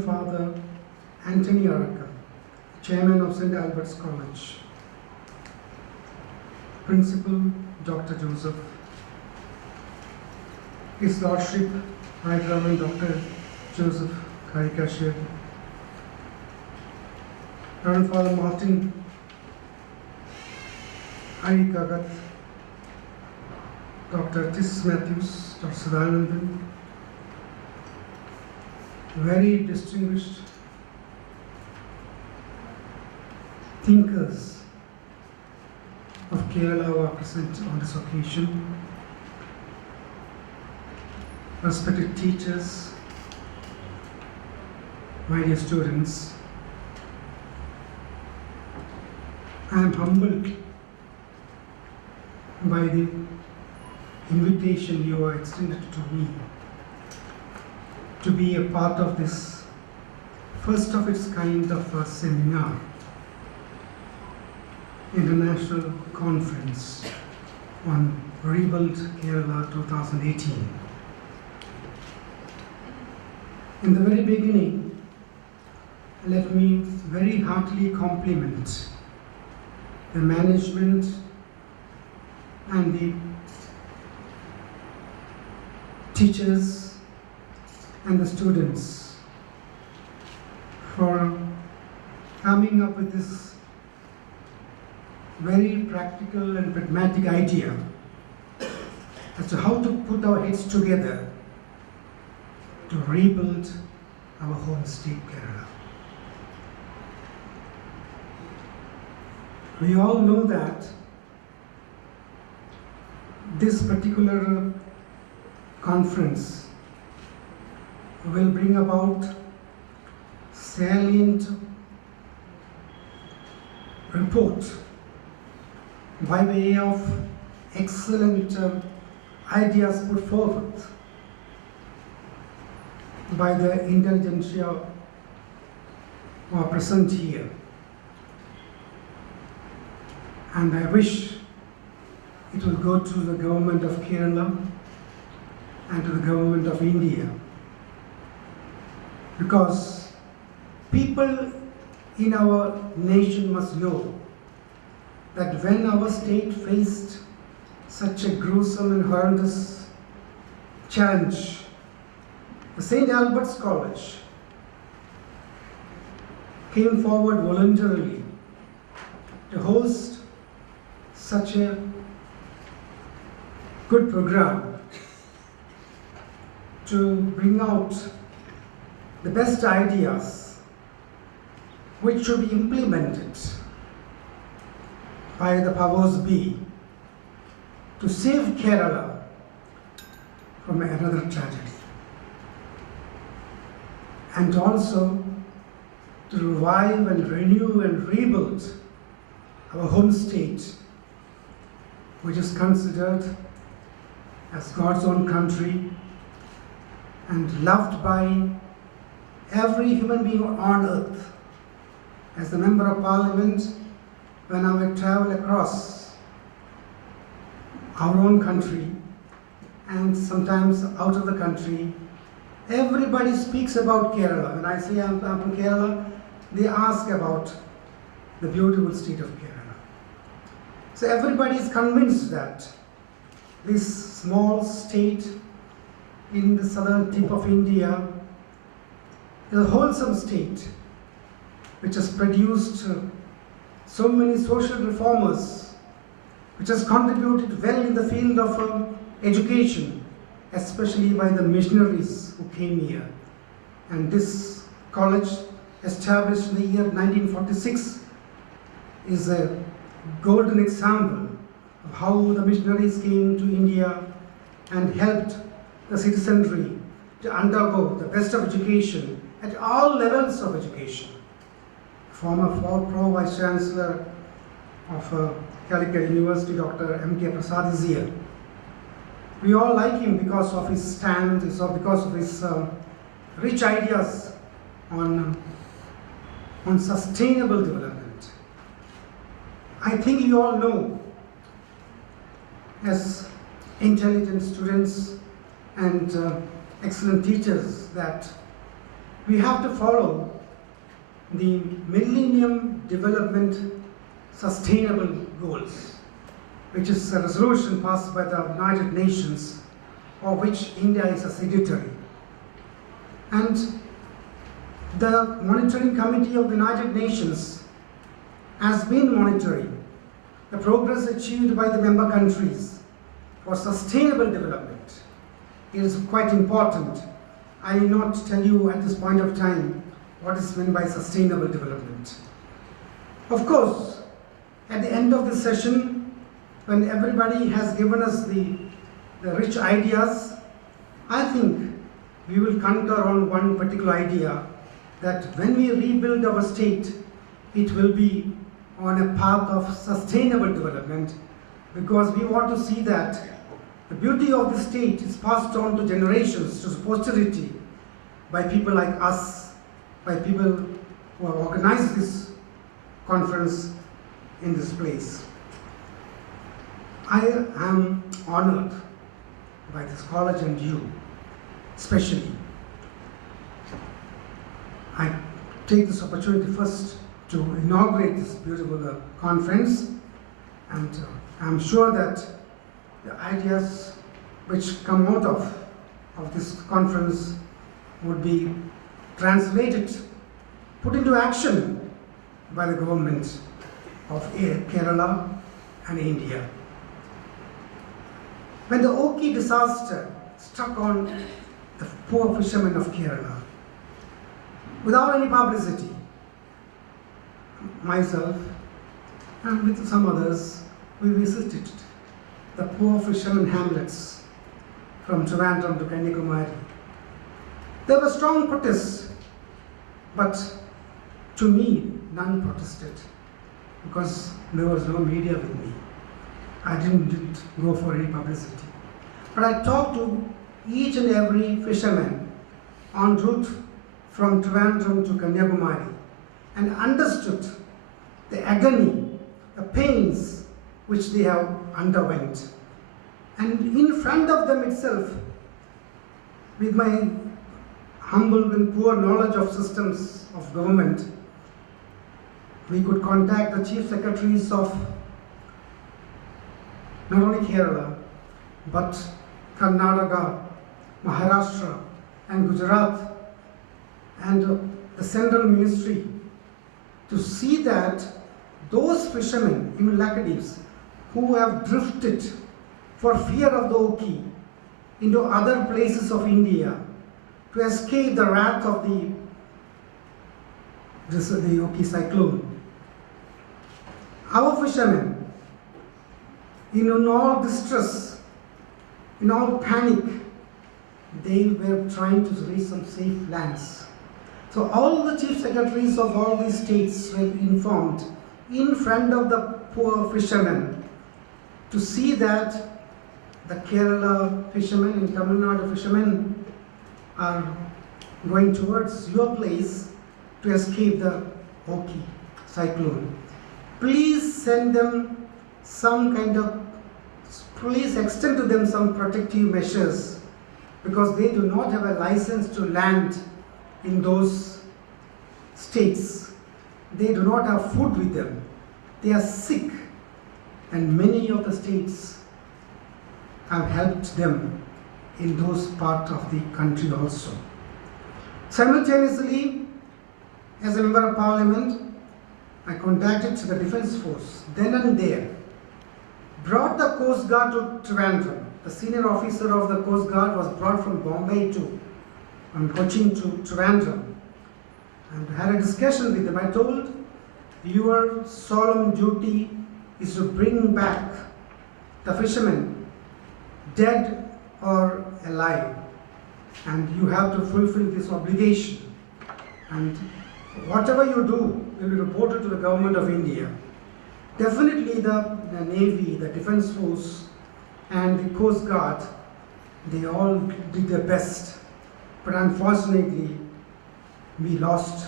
Father Anthony Araka, Chairman of St. Albert's College, Principal Dr. Joseph, His Lordship Right Reverend Dr. Joseph Karikashir, Reverend Father Martin Ari Kagat, Dr. Tis Matthews, Dr. Sadanandan, very distinguished thinkers of Kerala who are present on this occasion, respected teachers, my dear students, I am humbled by the invitation you are extended to me to be a part of this first of its kind of a seminar, International Conference on Rebuild Kerala 2018. In the very beginning, let me very heartily compliment the management and the teachers and the students for coming up with this very practical and pragmatic idea as to how to put our heads together to rebuild our home state Kerala. We all know that this particular conference will bring about salient report by way of excellent ideas put forward by the intelligentsia who are present here. And I wish it will go to the government of Kerala and to the government of India, because people in our nation must know that when our state faced such a gruesome and horrendous challenge, the St. Albert's College came forward voluntarily to host such a good program to bring out the best ideas which should be implemented by the powers be to save Kerala from another tragedy, and also to revive and renew and rebuild our home state, which is considered as God's own country and loved by every human being on earth. As the Member of Parliament, when I would travel across our own country and sometimes out of the country, everybody speaks about Kerala. When I say I'm from Kerala, they ask about the beautiful state of Kerala. So everybody is convinced that this small state in the southern tip of India is a wholesome state which has produced so many social reformers, which has contributed well in the field of education, especially by the missionaries who came here. And this college, established in the year 1946, is a golden example of how the missionaries came to India and helped the citizenry to undergo the best of education at all levels of education. Former Pro-Vice Chancellor of Calicut University, Dr. M.K. Prasad is here. We all like him because of his stand, because of his rich ideas on sustainable development. I think you all know, as intelligent students and excellent teachers, that we have to follow the Millennium Development Sustainable Goals, which is a resolution passed by the United Nations, of which India is a signatory. And the Monitoring Committee of the United Nations has been monitoring the progress achieved by the member countries for sustainable development. It is quite important. I will not tell you at this point of time what is meant by sustainable development. Of course, at the end of the session, when everybody has given us the rich ideas, I think we will concur on one particular idea, that when we rebuild our state, it will be on a path of sustainable development, because we want to see that the beauty of the state is passed on to generations, to posterity, by people like us, by people who have organized this conference in this place. I am honored by this college and you, especially. I take this opportunity first to inaugurate this beautiful conference, and I'm sure that the ideas which come out of this conference would be translated, put into action by the government of Kerala and India. When the Oki disaster struck on the poor fishermen of Kerala, without any publicity, myself and with some others, we visited the poor fishermen hamlets from Trivandrum to Kanyakumari. There were strong protests, but to me, none protested, because there was no media with me. I didn't go for any publicity. But I talked to each and every fisherman en route from Trivandrum to Kanyakumari and understood the agony, the pains which they have underwent. And in front of them itself, with my humble and poor knowledge of systems of government, we could contact the chief secretaries of not only Kerala, but Karnataka, Maharashtra, and Gujarat, and the central ministry, to see that those fishermen, even Laccadives, who have drifted for fear of the Oki into other places of India to escape the wrath of the Oki cyclone. Our fishermen, in all distress, in all panic, they were trying to reach some safe lands. So all the chief secretaries of all these states were informed in front of the poor fishermen to see that the Kerala fishermen and Tamil Nadu fishermen are going towards your place to escape the Oki cyclone. Please send them some kind of, please extend to them some protective measures, because they do not have a license to land in those states. They do not have food with them. They are sick, and many of the states have helped them in those parts of the country also. Simultaneously, as a member of parliament, I contacted the Defence Force, then and there, brought the Coast Guard to Trivandrum. The senior officer of the Coast Guard was brought from Bombay from Cochin to Trivandrum, and had a discussion with them. I told, your solemn duty is to bring back the fishermen, dead or alive, and you have to fulfill this obligation. And whatever you do will be reported to the government of India. Definitely the Navy, the Defence Force, and the Coast Guard, they all did their best. But unfortunately, we lost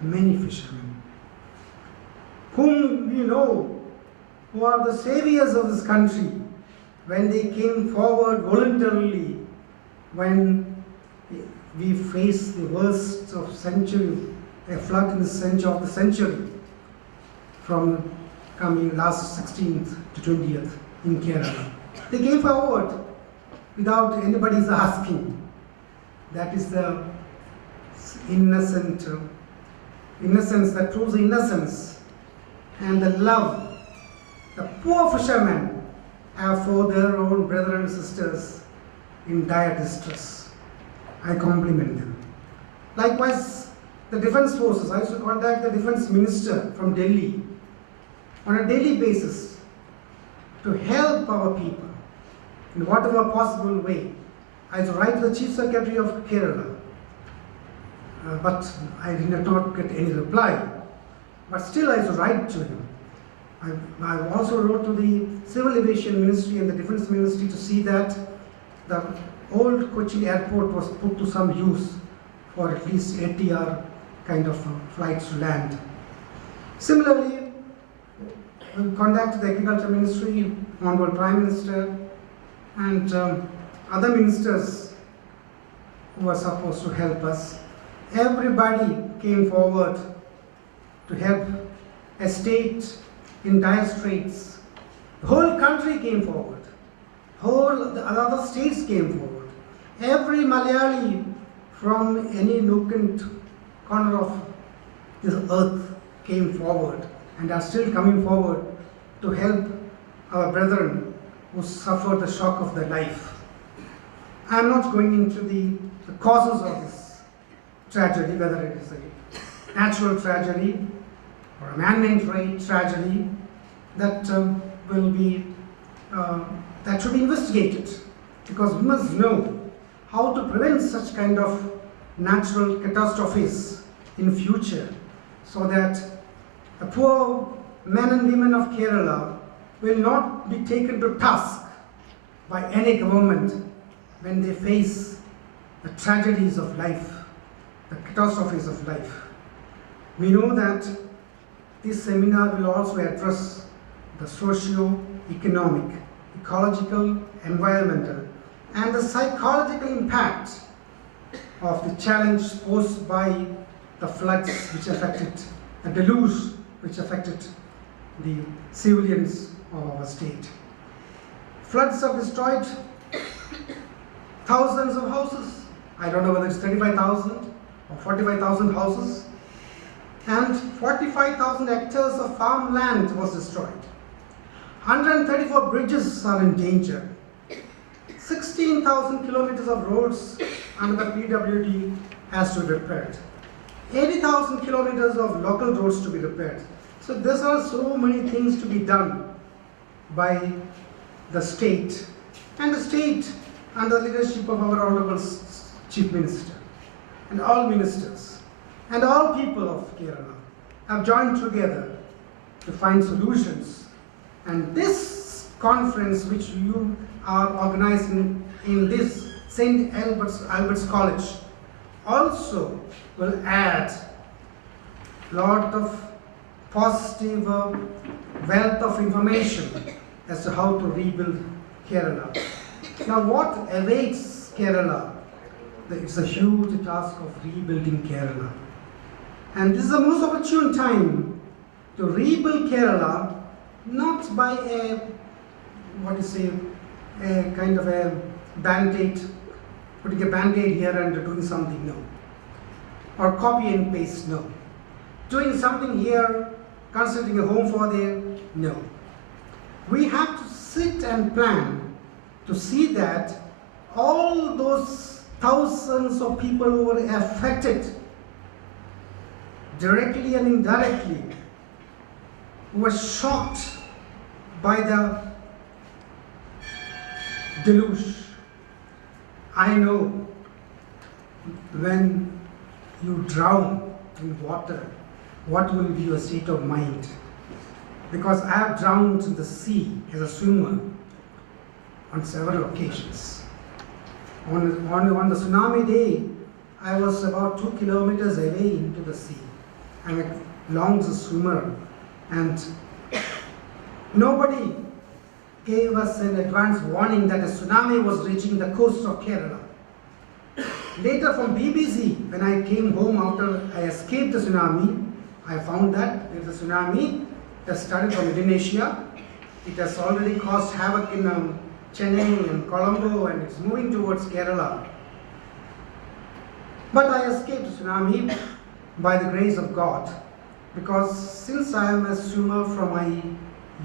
many fishermen, whom we know, who are the saviors of this country, when they came forward voluntarily, when we face the worst of century, a flood in the century of the century, from coming last 16th to 20th in Kerala. They came forward without anybody's asking. That is the innocence that proves innocence and the love the poor fishermen have for their own brothers and sisters in dire distress. I compliment them. Likewise, the defense forces. I used to contact the defense minister from Delhi on a daily basis to help our people in whatever possible way. I used to write to the Chief Secretary of Kerala, but I did not get any reply. But still I used to write to him. I also wrote to the Civil Aviation Ministry and the Defense Ministry to see that the old Kochi airport was put to some use for at least ATR kind of flights to land. Similarly, we contacted the Agriculture Ministry, Honorable Prime Minister, and other ministers who were supposed to help us. Everybody came forward to help a state in dire straits. The whole country came forward. The other states came forward. Every Malayali from any nook and corner of this earth came forward and are still coming forward to help our brethren who suffered the shock of their life. I am not going into the causes of this tragedy, whether it is a natural tragedy or a man-made tragedy that that should be investigated, because we must know how to prevent such kind of natural catastrophes in future, so that the poor men and women of Kerala will not be taken to task by any government when they face the tragedies of life, the catastrophes of life. We know that this seminar will also address the socio-economic, ecological, environmental, and the psychological impact of the challenge posed by the floods which affected, the deluge which affected the civilians of our state. Floods have destroyed thousands of houses. I don't know whether it's 35,000 or 45,000 houses. And 45,000 hectares of farmland was destroyed. 134 bridges are in danger. 16,000 kilometers of roads under the PWD has to be repaired. 80,000 kilometers of local roads to be repaired. So there are so many things to be done by the state, and the state under the leadership of our Honorable Chief Minister and all ministers and all people of Kerala have joined together to find solutions. And this conference which you are organizing in this St. Albert's College also will add a lot of positive wealth of information as to how to rebuild Kerala. Now what awaits Kerala? It's a huge task of rebuilding Kerala. And this is the most opportune time to rebuild Kerala, not by a kind of a band-aid, putting a band-aid here and doing something, no. Or copy and paste, no. Doing something here, constructing a home for there, no. We have to sit and plan to see that all those thousands of people who were affected directly and indirectly, who were shocked by the deluge. I know when you drown in water, what will be your state of mind? Because I have drowned in the sea as a swimmer on several occasions. On the tsunami day, I was about 2 kilometers away into the sea. I'm a long swimmer, and nobody gave us an advance warning that a tsunami was reaching the coast of Kerala. later from BBC, when I came home after I escaped the tsunami, I found that there is a tsunami that started from Indonesia. It has already caused havoc in Chennai and Colombo, and it's moving towards Kerala. But I escaped the tsunami by the grace of God, because since I am a swimmer from my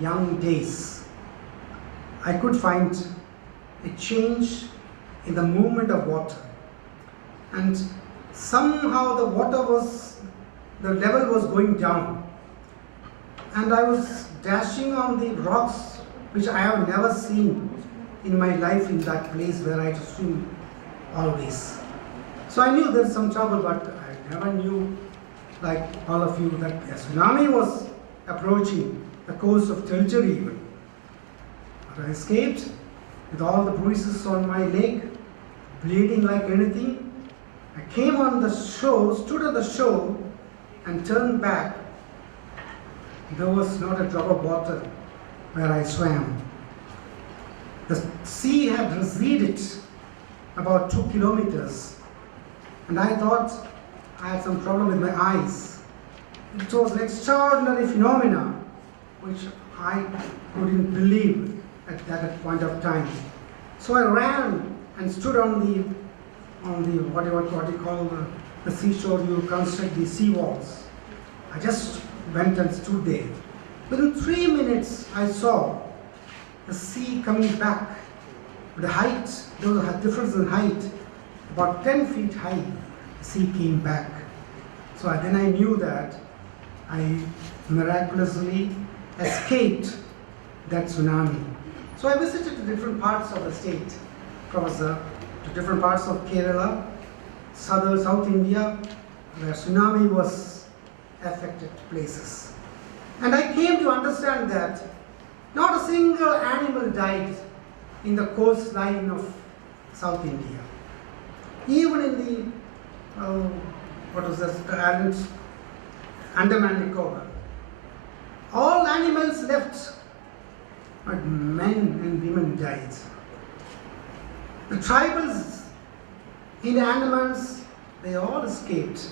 young days, I could find a change in the movement of water. And somehow the level was going down. And I was dashing on the rocks, which I have never seen in my life in that place where I swim always. So I knew there's some trouble, but I never knew, like all of you, that a tsunami was approaching the coast of territory even. But I escaped with all the bruises on my leg, bleeding like anything. I came on the shore, stood on the shore, and turned back. There was not a drop of water where I swam. The sea had receded about 2 kilometers, and I thought I had some problem with my eyes. It was an extraordinary phenomenon which I couldn't believe at that point of time. So I ran and stood on the what you call the seashore. You construct the sea walls. I just went and stood there. Within 3 minutes, I saw the sea coming back. The height, there was a difference in height, about 10 feet high. The sea came back. So then I knew that I miraculously escaped that tsunami. So I visited the different parts of the state, Professor, to different parts of Kerala, South India, where tsunami was affected places. And I came to understand that not a single animal died in the coastline of South India. Even in the, islands, Andaman and Nicobar. All animals left, but men and women died. The tribals in the Andamans, they all escaped,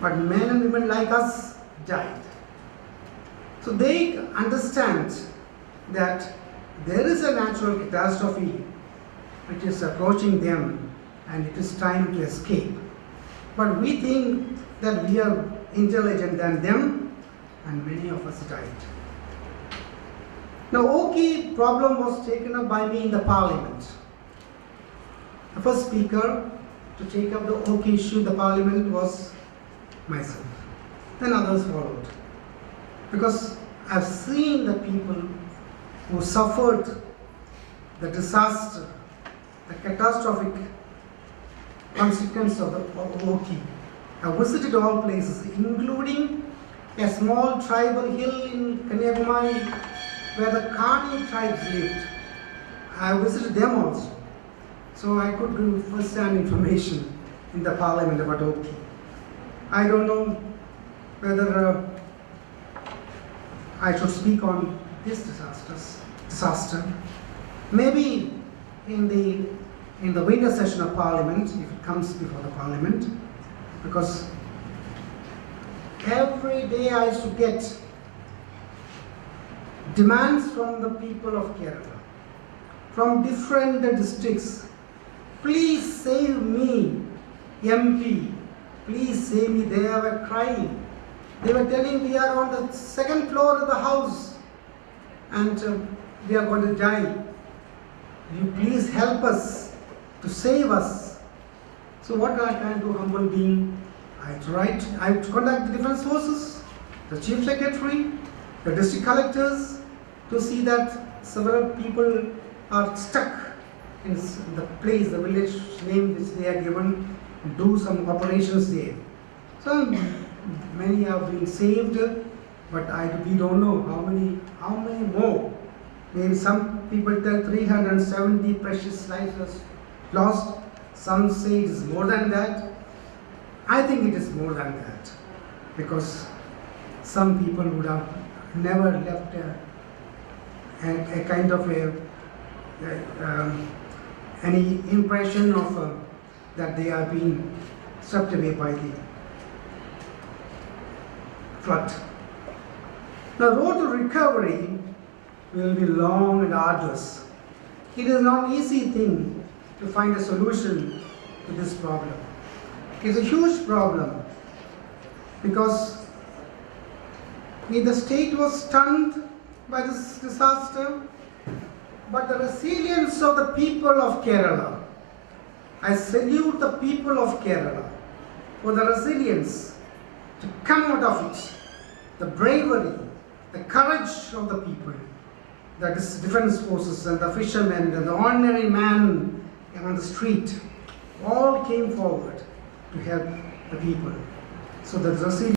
but men and women like us died. So they understand that there is a natural catastrophe which is approaching them, and it is time to escape. But we think that we are intelligent than them, and many of us died. Now, Oki problem was taken up by me in the parliament. The first speaker to take up the Oki issue in the parliament was myself. Then others followed. Because I've seen the people who suffered the disaster, the catastrophic consequence of the Oki. I visited all places, including a small tribal hill in Kanyakumari where the Kani tribes lived. I visited them also. So I could give first-hand information in the parliament about Oki. I don't know whether I should speak on this disaster. Maybe in the winter session of Parliament, if it comes before the Parliament, because every day I used to get demands from the people of Kerala, from different districts. Please save me, MP. Please save me. They were crying. They were telling we are on the second floor of the house and we are going to die. You please help us to save us. So what I can do, humble being, I contact the different sources, the chief secretary, the district collectors, to see that several people are stuck in the place, the village name which they are given, do some operations there. So many have been saved, but we don't know how many more. Maybe some people tell 370 precious lives was lost. Some say it is more than that. I think it is more than that, because some people would have never left a kind of any impression of that they are being swept away by the flood. The road to recovery will be long and arduous. It is not an easy thing to find a solution to this problem. It's a huge problem because the state was stunned by this disaster, but the resilience of the people of Kerala, I salute the people of Kerala for the resilience to come out of it, the bravery, the courage of the people, that is defense forces and the fishermen and the ordinary man on the street, all came forward to help the people. So the resilience